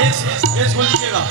Base खोल लीजिएगा।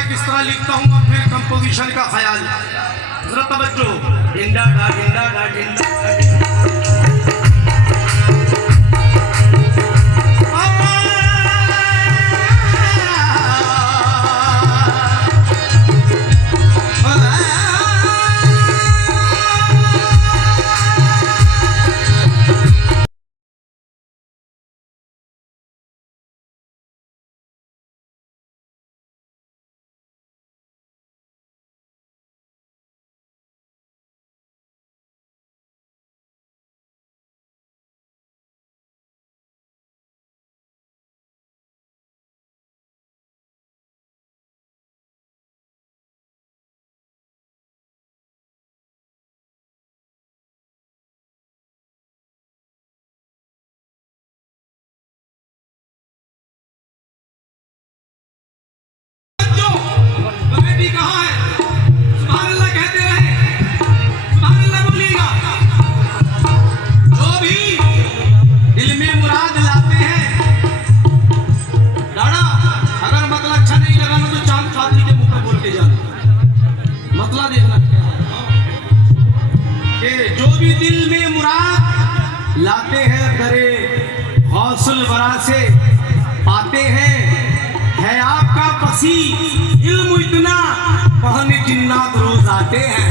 किस तरह लिखता हूँ और फिर कंपोजिशन का ख्याल। जरा तवज्जो। ढिंडा डा ढिंडा डा ढिंडा लाते हैं दरे हौसल वरा से पाते हैं है आपका पसी इल्म इतना पढ़ने जिन्नात रोज आते हैं।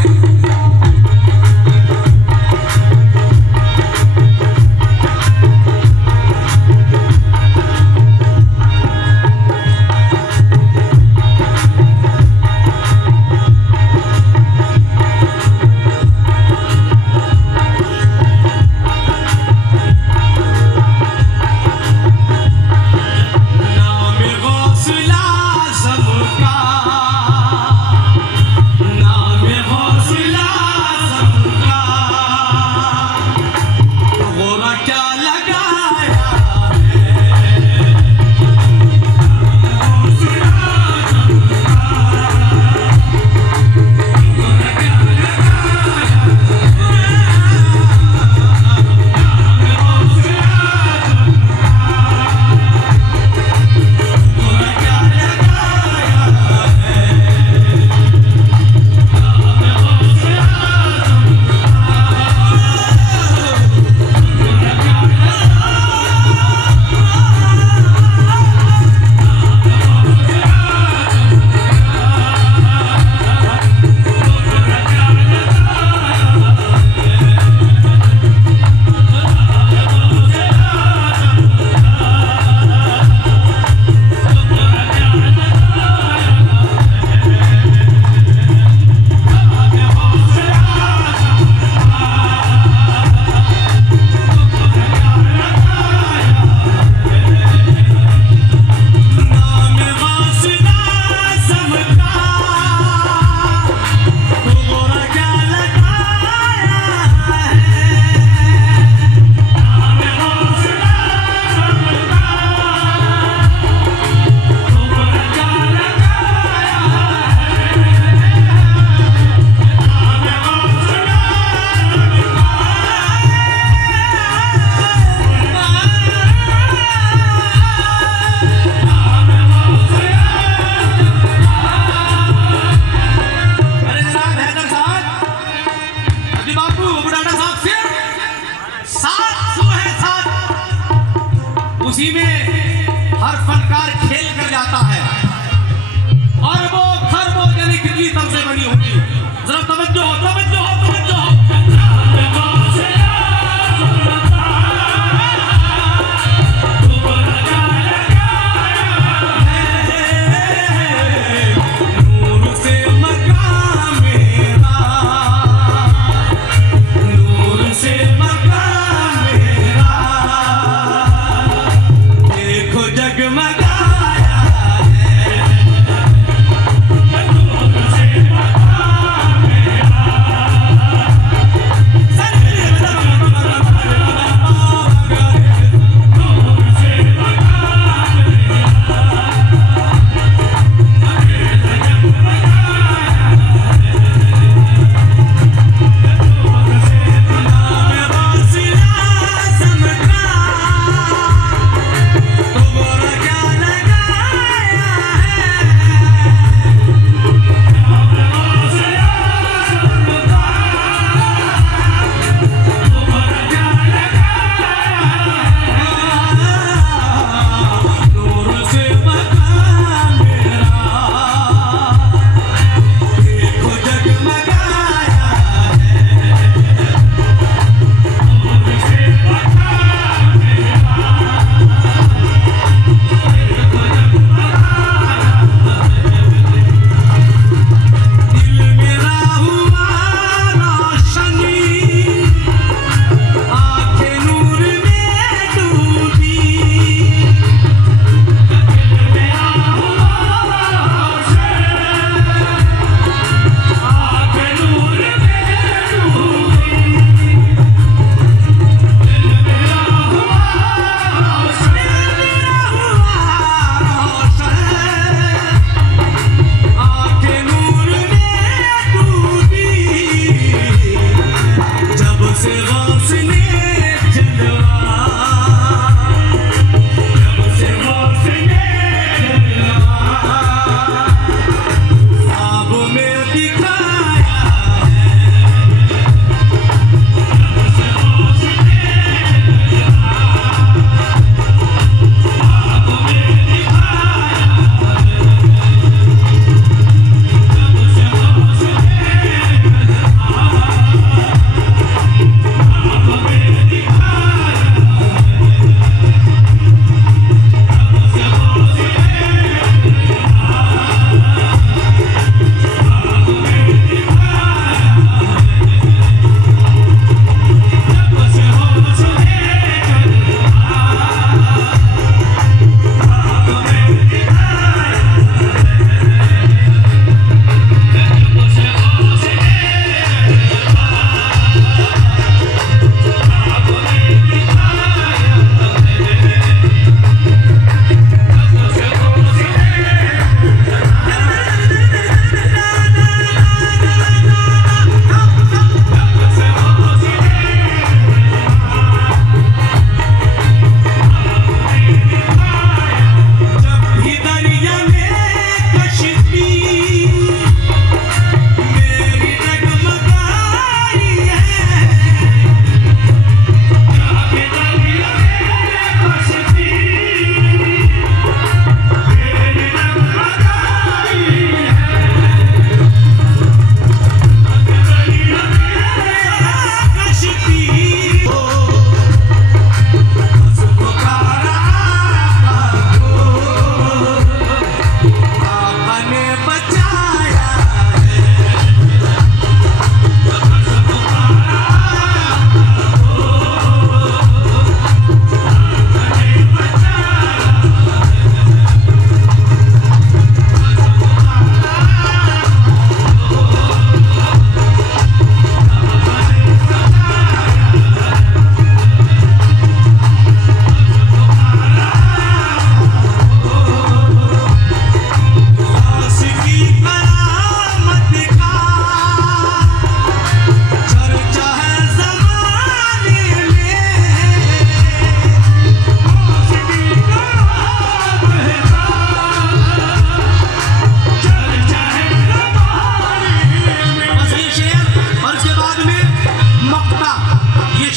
उसी में हर फनकार खेल कर जाता है और वो खरबों यानी कितनी तरह से बनी होगी। जरा तवज्जो हो, तवज्जो हो, तवज्जो हो।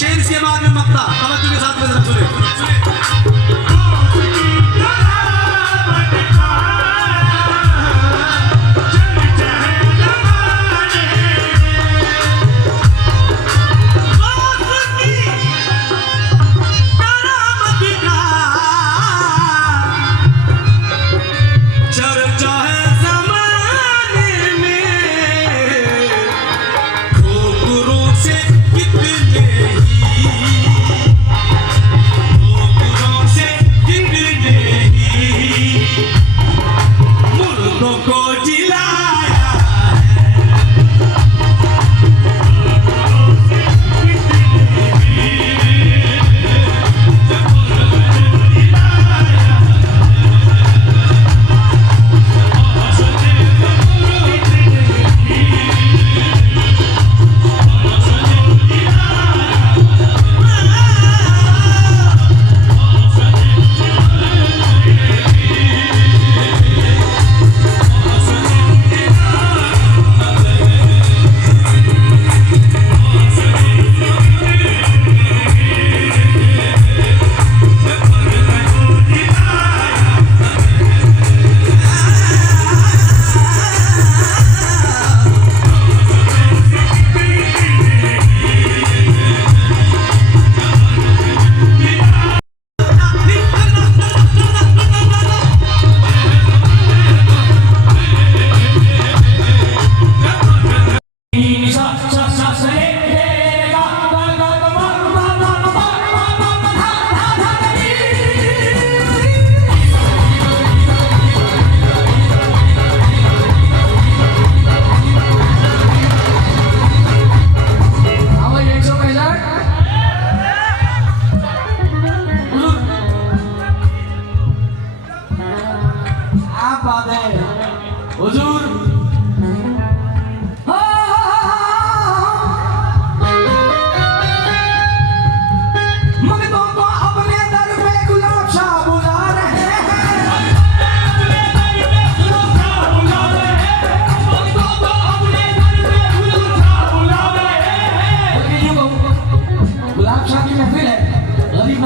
शेर इसके बाद में मक्ता, तवज्जो के साथ में जरा सुने।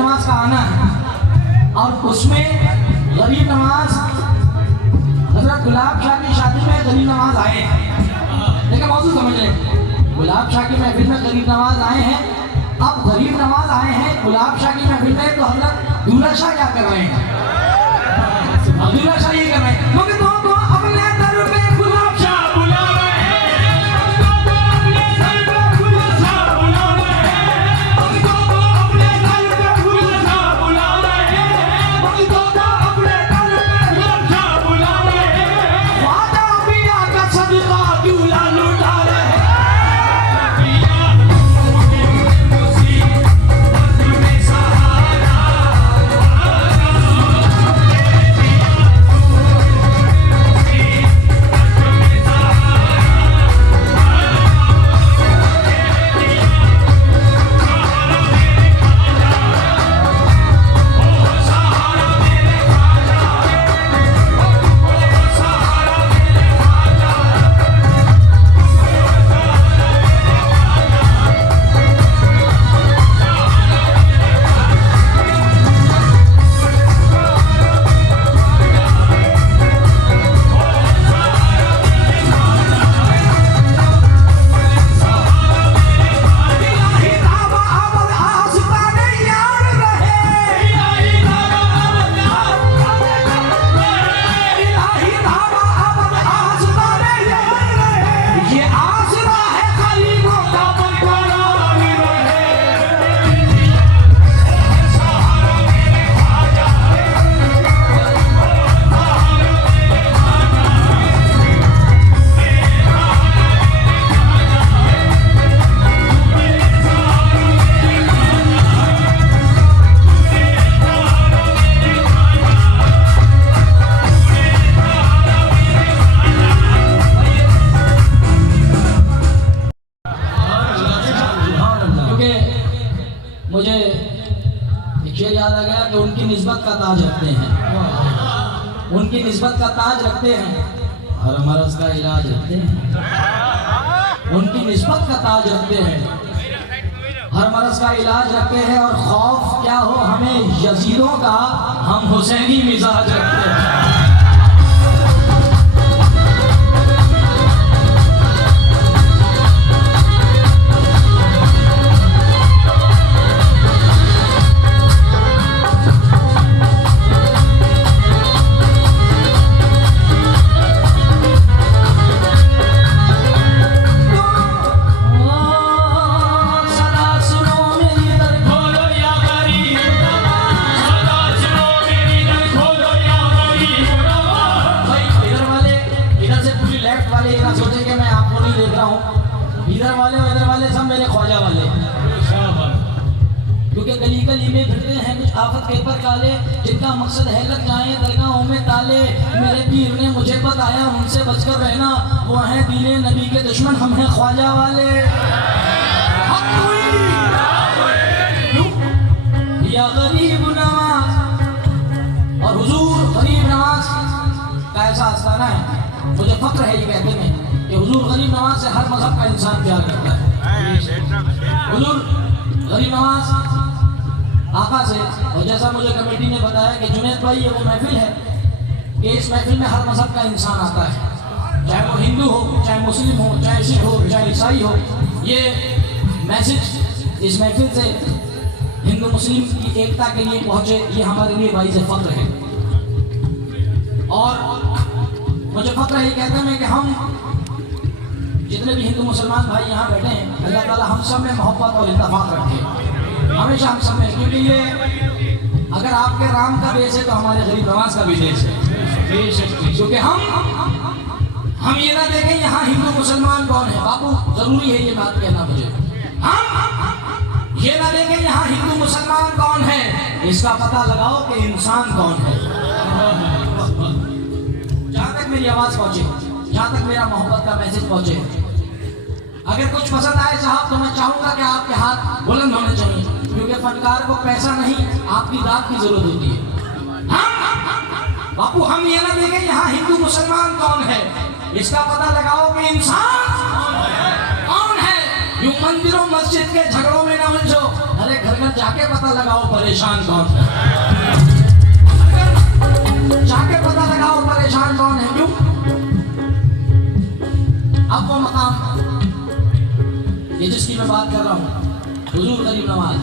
नवाज का आना है और उसमें गरीब नवाज हजरत गुलाब शाह की शादी में गरीब नवाज आए हैं। लेकिन मौजूद समझ लें, गुलाब शाह की महफिल में गरीब नवाज आए हैं। अब गरीब नवाज आए हैं गुलाब शाह की महफिल में, तो हजरत दूल्हा शाह क्या कर रहे हैं? दूल्हा शाह ये कर रहे हैं क्योंकि तो अपने दर पे गुलाब शाह बुला रहे हैं, अपने दर पे गुलाब शाह बुला रहे हैं, अपने दर पे गुलाब शाह बुला रहे हैं, अपने दर पे गुलाब शाह बुला रहे हैं। ख्वाजा पिया का सदका दूल्हा लुटा रहे हैं। मुझे एक शेर याद आ गया कि उनकी निस्बत का ताज रखते हैं, उनकी निस्बत का ताज रखते हैं और मरज का इलाज रखते हैं। उनकी निस्बत का ताज रखते हैं, हर मरज का इलाज रखते हैं और खौफ क्या हो हमें यजीदों का, हम हुसैनी मिजाज रखते हैं। इधर वाले सब मेरे ख्वाजा वाले, क्योंकि गली गली में फिरते हैं कुछ आफत के पर काले, जिनका मकसद है लग जाए दरगाहों में ताले। मेरे पीर ने मुझे बताया उनसे बचकर रहना, वो हैं दीने नबी के दुश्मन, हम हैं ख्वाजा वाले। या गरीब नवाज और हुजूर गरीब नवाज का ऐसा आस्थाना है, मुझे फक्र है ये कहते हैं कि हुजूर गरीब नवाज से हर मजहब का इंसान प्यार करता है। हुजूर गरीब नवाज आका से, और जैसा मुझे कमेटी ने बताया कि जुनैद भाई ये वो महफिल है कि इस महफिल में हर मजहब का इंसान आता है, चाहे वो हिंदू हो, चाहे मुस्लिम हो, चाहे सिख हो, चाहे ईसाई हो। ये मैसेज इस महफिल से हिंदू मुस्लिम की एकता के लिए पहुंचे, ये हमारे लिए भाई से फख्र है। और मुझे फख्र है कहते हैं कि हम जितने भी हिंदू मुसलमान भाई यहाँ बैठे हैं, अल्लाह ताला हम सब में मोहब्बत और इत्तेफाक रखे हमेशा हम सब में, क्योंकि ये अगर आपके राम का देश है तो हमारे गरीब नवाज का भी देश है। क्योंकि हम ये ना देखें यहाँ हिंदू मुसलमान कौन है, बापू जरूरी है ये बात कहना मुझे, हम ये ना देखें यहाँ हिंदू मुसलमान कौन है, इसका पता लगाओ कि इंसान कौन है। जहाँ तक मेरी आवाज पहुंचे, जहाँ तक मेरा मोहब्बत का मैसेज पहुंचे, अगर कुछ पसंद आए साहब तो मैं चाहूंगा कि आपके हाथ बुलंद होने चाहिए, क्योंकि फनकार को पैसा नहीं आपकी दाद की जरूरत होती है। बापू हम ये ना देखें यहाँ हिंदू मुसलमान कौन है, इसका पता लगाओ कि इंसान कौन है। यूं मंदिरों मस्जिद के झगड़ों में ना उलझो, अरे घर घर जाके पता पता लगाओ परेशान कौन है। जाके पता लगाओ परेशान कौन है। क्यों? अब वो मकाम ये जिसकी मैं बात कर रहा हूँ, हुजूर गरीब नवाज